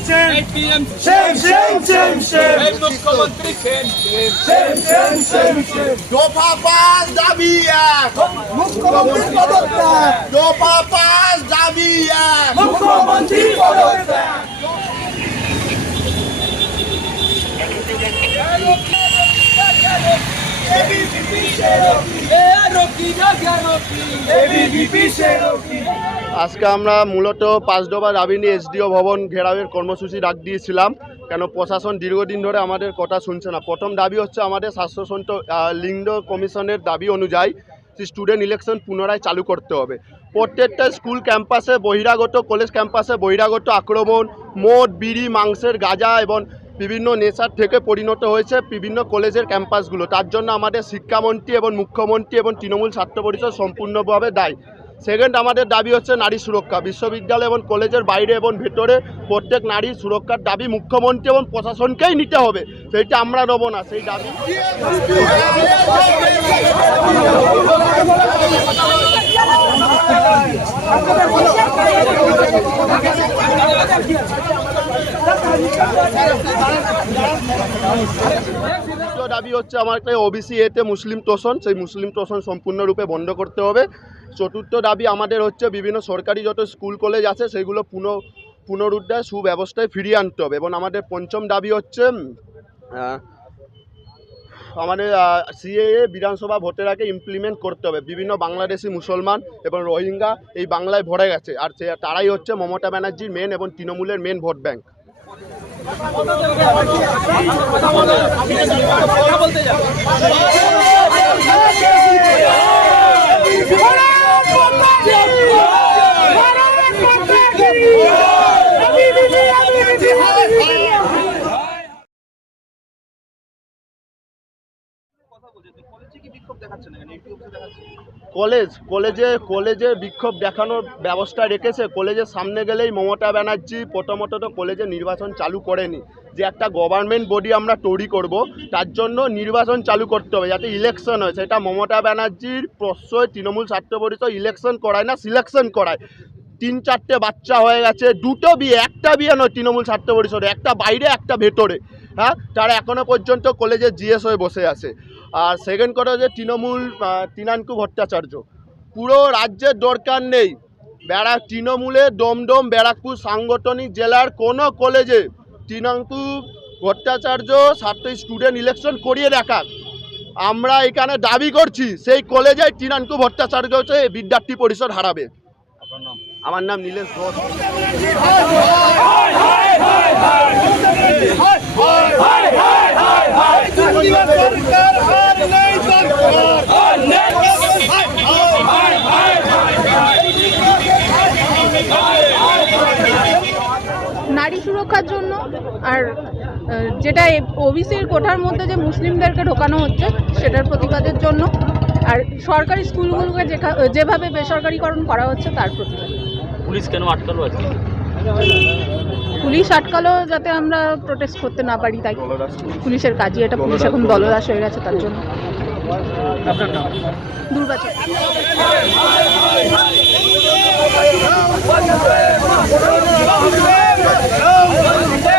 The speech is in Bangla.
Same same same same same same এই মুখ্যমন্ত্রী same same same same same দফা পাঁচ দাবি এক মুখ্যমন্ত্রী পদত্যাগ দফা পাঁচ দাবি এক মুখ্যমন্ত্রী পদত্যাগ ABVP Cherokee, ABVP Cherokee, ABVP Cherokee. আজকে আমরা মূলত পাঁচডোবা রাবিনী এসডিও ভবন ঘেরাওয়ের কর্মসূচি ডাক দিয়েছিলাম, কেন প্রশাসন দীর্ঘদিন ধরে আমাদের কথা শুনছে না। প্রথম দাবি হচ্ছে আমাদের স্বাস্থ্যসন্ত লিঙ্গ কমিশনের দাবি অনুযায়ী স্টুডেন্ট ইলেকশন পুনরায় চালু করতে হবে। প্রত্যেকটা স্কুল ক্যাম্পাসে বহিরাগত, কলেজ ক্যাম্পাসে বহিরাগত আক্রমণ, মদ, বিড়ি, মাংসের গাঁজা এবং বিভিন্ন নেশার থেকে পরিণত হয়েছে বিভিন্ন কলেজের ক্যাম্পাসগুলো। তার জন্য আমাদের শিক্ষামন্ত্রী এবং মুখ্যমন্ত্রী এবং তৃণমূল ছাত্র পরিষদ সম্পূর্ণভাবে দায়ী। সেকেন্ড আমাদের দাবি হচ্ছে নারী সুরক্ষা। বিশ্ববিদ্যালয় এবং কলেজের বাইরে এবং ভেতরে প্রত্যেক নারী সুরক্ষার দাবি মুখ্যমন্ত্রী এবং প্রশাসনকেই নিতে হবে। সেইটা আমরা নেব না, সেই দাবি। দাবি হচ্ছে আমার একটা ওবিসি এতে মুসলিম তোষণ, সেই মুসলিম তোষণ সম্পূর্ণরূপে বন্ধ করতে হবে। চতুর্থ দাবি আমাদের হচ্ছে বিভিন্ন সরকারি যত স্কুল, কলেজ আছে, সেগুলো পুনঃ, পুনরুদ্ধার সুব্যবস্থায় ফিরিয়ে আনতে হবে। এবং আমাদের পঞ্চম দাবি হচ্ছে আমাদের সিএএ বিধানসভা ভোটের আগে ইমপ্লিমেন্ট করতে হবে। বিভিন্ন বাংলাদেশি মুসলমান এবং রোহিঙ্গা এই বাংলায় ভরে গেছে। আর সে, তারাই হচ্ছে মমতা ব্যানার্জির মেন এবং তৃণমূলের মেন ভোট ব্যাংক। কলেজ, কলেজে কলেজে বিক্ষোভ দেখানোর ব্যবস্থা রেখেছে। কলেজের সামনে গেলেই মমতা ব্যানার্জি প্রথমত তো কলেজে নির্বাচন চালু করেনি। যে একটা গভর্নমেন্ট বডি আমরা তৈরি করব, তার জন্য নির্বাচন চালু করতে হবে, যাতে ইলেকশন হয়। সেটা মমতা ব্যানার্জির প্রশ্রয়, তৃণমূল ছাত্র পরিষদ ইলেকশন করায় না সিলেকশন করায়। তিন চারটে বাচ্চা হয়ে গেছে, দুটো বিয়ে, একটা বিয়ে নয় তৃণমূল ছাত্র পরিষদে, একটা বাইরে, একটা ভেতরে। হ্যাঁ তারা এখনও পর্যন্ত কলেজে জিএস হয়ে বসে আছে আর সেকেন্ড কথা হচ্ছে তৃণমূল তৃণাঙ্কু ভট্টাচার্য পুরো রাজ্যের দরকার নেই ব্যারা তৃণমূলে দমদম ব্যারাকপুর সাংগঠনিক জেলার কোনো কলেজে তৃণাঙ্কু ভট্টাচার্য ছাত্র স্টুডেন্ট ইলেকশন করিয়ে দেখাক আমরা এখানে দাবি করছি সেই কলেজে তৃণাঙ্কু ভট্টাচার্য হচ্ছে বিদ্যার্থী পরিষদ হারাবে আমার নাম নীলেশ ঘোষ নারী জন্য। আর যেটা ওবিসির কোঠার মধ্যে যে মুসলিমদেরকে ঢোকানো হচ্ছে সেটার প্রতিবাদের জন্য। আর সরকারি স্কুলগুলোকে যেভাবে বেসরকারিকরণ করা হচ্ছে তার প্রতিবাদ। পুলিশ কেন আটকালো আজকে? পুলিশ আটকালো যাতে আমরা প্রোটেস্ট করতে না পারি তাই পুলিশের কাজই এটা। পুলিশ এখন দলদাস হয়ে গেছে তার জন্য। দুর্বাচন ভারত মাতা কি